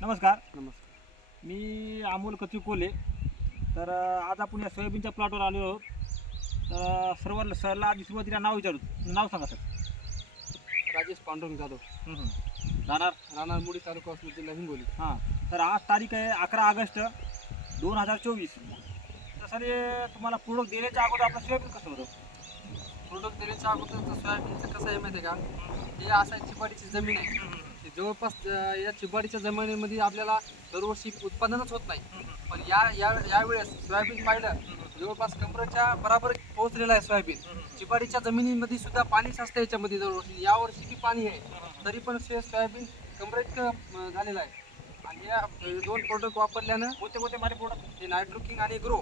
नमस्कार. नमस्कार. मी अमोल कत्री कोले तर अं, आज आपण या सोयाबीनच्या प्लॉटवर आलो आहोत. तर सर्व सरला आधी सुरुवातीला नाव विचारू नाव सांगा सर. राजेश पांडुरंग जाधव. राहणार? राहणार मुडी तालुका असलो जिल्हा हिंगोली. हां. तर आज तारीख आहे अकरा ऑगस्ट दोन हजार चोवीस. तर सर हे तुम्हाला प्रोडक्ट देण्याच्या अगोदर आपलं सोयाबीन कसं होतं? प्रोडक्ट देण्याच्या अगोदर सोयाबीनचं कसं आहे माहिती आहे का? हे असा चिपाडीची जमीन आहे. जवळपास अं, या चिपाडीच्या जमिनीमध्ये आपल्याला दरवर्षी उत्पादनच होत नाही. पण या या यावेळेस सोयाबीन पाहिलं जवळपास कमरेच्या बराबर पोहोचलेलं आहे सोयाबीन. चिपाडीच्या जमिनीमध्ये सुद्धा पाणी साचतं याच्यामध्ये दरवर्षी. यावर्षी बी पाणी आहे? तरी पण शे- सोयाबीन कमरेत अं, झालेलं आहे. आणि या अं, दोन प्रोडक्ट वापरल्यानं कोणते कोणते माझे प्रोडक्ट हे नायट्रोकिंग आणि ग्रो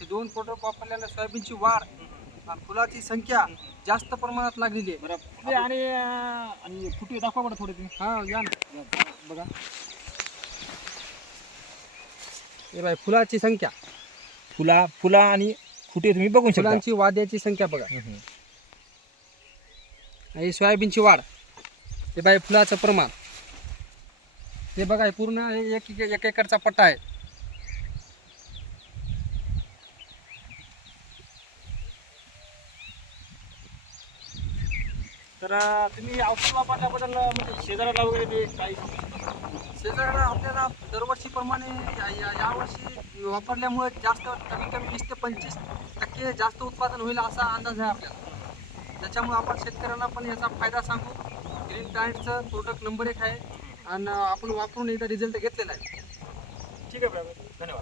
हे दोन प्रोडक्ट वापरल्यानं सोयाबीनची वाढ आणि फुलाची संख्या जास्त प्रमाणात लागलेली आहे. बरं आणि आणि फुटे दाखवा बरं थोडे तुम्ही. हा या ना. बघा. हे बाय फुलाची संख्या. फुला फुला आणि फुटे तुम्ही बघू शकता. फुलांची वाद्याची संख्या बघा. ही सोयाबीनची वाढ. हे बाय फुलाचं प्रमाण. हे बघा हे पूर्ण एक एक एकरचा पट्टा आहे. तर तुम्ही औषध वापरल्याबद्दल म्हणजे शेजाराला वगैरे ते काही शेजाऱ्याला आपल्याला दरवर्षीप्रमाणे या- यावर्षी वापरल्यामुळे जास्त कमीत कमी वीस ते पंचवीस टक्के जास्त उत्पादन होईल असा अंदाज आहे आपल्याला. त्याच्यामुळे आपण शेतकऱ्यांना पण याचा फायदा सांगू. ग्रीन प्लांटचं प्रोडक्ट नंबर एक आहे. आणि आपण वापरून एकदा रिझल्ट घेतलेला आहे. ठीक आहे बरोबर धन्यवाद.